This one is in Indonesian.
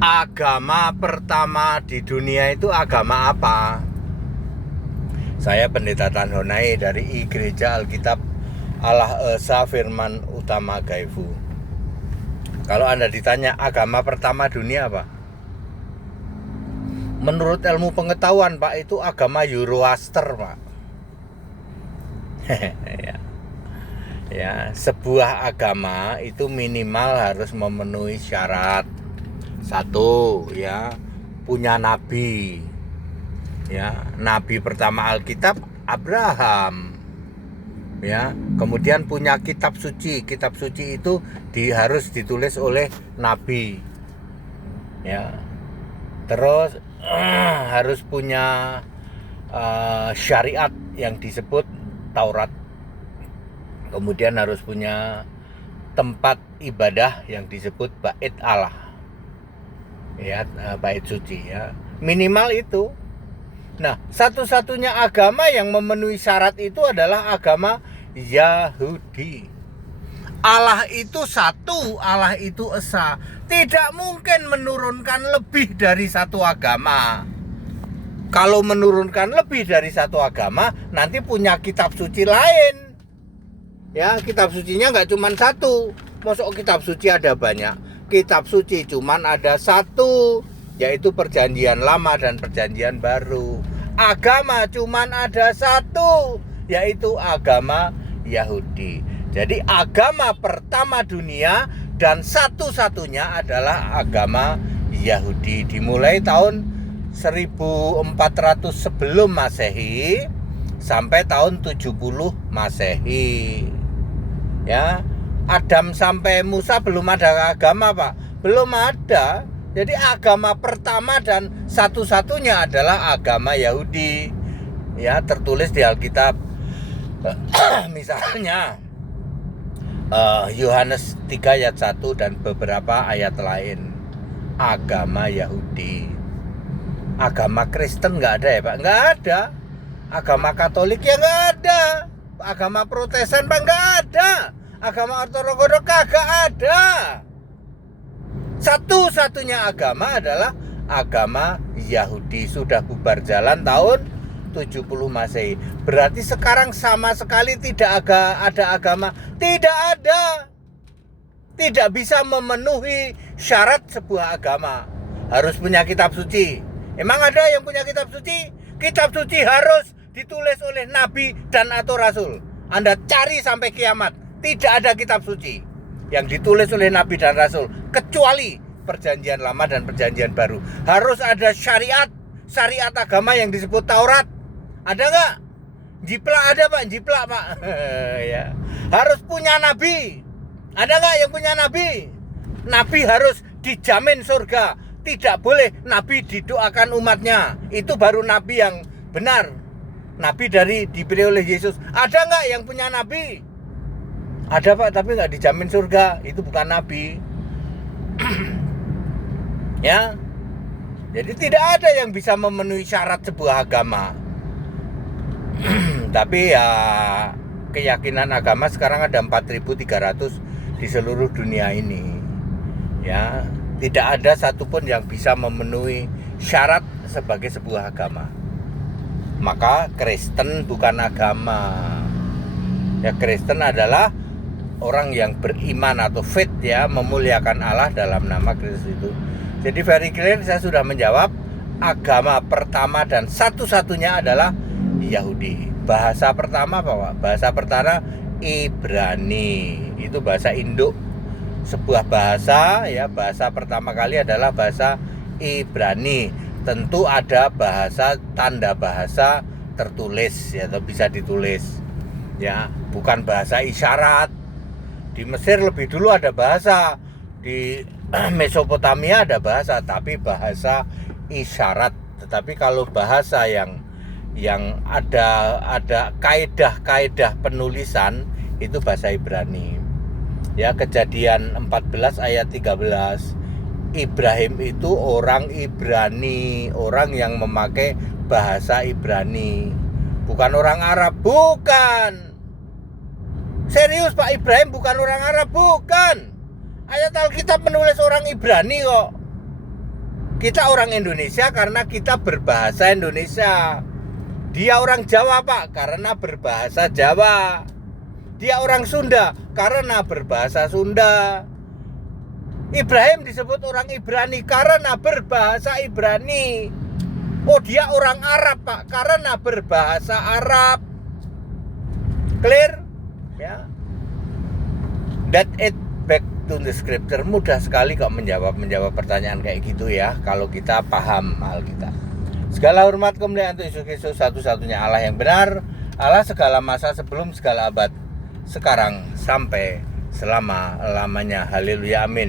Agama pertama di dunia itu agama apa? Saya Pendeta Tan Honai dari Gereja Alkitab Allah Esa Firman Utama Gaifu. Kalau Anda ditanya agama pertama dunia apa? Menurut ilmu pengetahuan, Pak, itu agama Zoroaster, Pak. Ya, sebuah agama itu minimal harus memenuhi syarat. Satu, ya, punya nabi. Ya, nabi pertama Alkitab Abraham. Ya, kemudian punya kitab suci. Kitab suci itu harus ditulis oleh nabi. Ya. Terus harus punya syariat yang disebut Taurat. Kemudian harus punya tempat ibadah yang disebut Bait Allah. Ya, bait suci, ya. Minimal itu. Nah, satu-satunya agama yang memenuhi syarat itu adalah agama Yahudi. Allah itu satu, Allah itu esa. Tidak mungkin menurunkan lebih dari satu agama. Kalau menurunkan lebih dari satu agama, nanti punya kitab suci lain. Ya, kitab sucinya nggak cuma satu. Masuk kitab suci ada banyak. Kitab suci cuman ada satu, yaitu Perjanjian Lama dan Perjanjian Baru. Agama cuman ada satu, yaitu agama Yahudi. Jadi agama pertama dunia dan satu-satunya adalah agama Yahudi. Dimulai tahun 1400 sebelum Masehi sampai tahun 70 Masehi. Ya, Adam sampai Musa belum ada agama, Pak. Belum ada. Jadi agama pertama dan satu-satunya adalah agama Yahudi. Ya, tertulis di Alkitab. Misalnya Yohanes 3 ayat 1 dan beberapa ayat lain. Agama Yahudi. Agama Kristen nggak ada ya, Pak? Nggak ada. Agama Katolik ya nggak ada. Agama Protestan, Pak, nggak ada. Agama Ortodoks kagak ada. Satu-satunya agama adalah agama Yahudi. Sudah bubar jalan tahun 70 Masehi. Berarti sekarang sama sekali tidak ada agama. Tidak ada. Tidak bisa memenuhi syarat sebuah agama. Harus punya kitab suci. Emang ada yang punya kitab suci? Kitab suci harus ditulis oleh nabi dan atau rasul. Anda cari sampai kiamat, tidak ada kitab suci yang ditulis oleh nabi dan rasul, kecuali Perjanjian Lama dan Perjanjian Baru. Harus ada syariat agama yang disebut Taurat. Ada nggak? Jiplak ada, Pak. Jiplak, Pak. Ya. Harus punya nabi. Ada nggak yang punya nabi? Nabi harus dijamin surga. Tidak boleh nabi didoakan umatnya. Itu baru nabi yang benar. Nabi dipilih oleh Yesus. Ada nggak yang punya nabi? Ada, Pak, tapi nggak dijamin surga. Itu bukan nabi. Ya. Jadi tidak ada yang bisa memenuhi syarat sebuah agama. Tapi ya, keyakinan agama sekarang ada 4.300 di seluruh dunia ini. Ya, tidak ada satupun yang bisa memenuhi syarat sebagai sebuah agama. Maka Kristen bukan agama. Ya, Kristen adalah orang yang beriman atau faith, ya, memuliakan Allah dalam nama Kristus itu. Jadi very clear, saya sudah menjawab. Agama pertama dan satu-satunya adalah Yahudi. Bahasa pertama apa, Pak? Bahasa pertama Ibrani. Itu bahasa induk. Sebuah bahasa, ya, bahasa pertama kali adalah bahasa Ibrani. Tentu ada bahasa, tanda bahasa tertulis, ya, atau bisa ditulis. Ya, bukan bahasa isyarat. Di Mesir lebih dulu ada bahasa, di Mesopotamia ada bahasa, tapi bahasa isyarat. Tetapi kalau bahasa yang ada kaidah-kaidah penulisan, itu bahasa Ibrani. Ya, Kejadian 14 ayat 13. Ibrahim itu orang Ibrani, orang yang memakai bahasa Ibrani. Bukan orang Arab, bukan. Serius, Pak, Ibrahim bukan orang Arab, bukan. Ayat Alkitab menulis orang Ibrani kok. Kita orang Indonesia karena kita berbahasa Indonesia. Dia orang Jawa, Pak, karena berbahasa Jawa. Dia orang Sunda karena berbahasa Sunda. Ibrahim disebut orang Ibrani karena berbahasa Ibrani. Oh, dia orang Arab, Pak, karena berbahasa Arab. Clear? Ya. That it back to the scripture. Mudah sekali kok menjawab pertanyaan kayak gitu ya, kalau kita paham Alkitab. Segala hormat kemuliaan untuk Yesus Kristus, satu-satunya Allah yang benar, Allah segala masa, sebelum segala abad, sekarang sampai selama-lamanya. Haleluya, amin.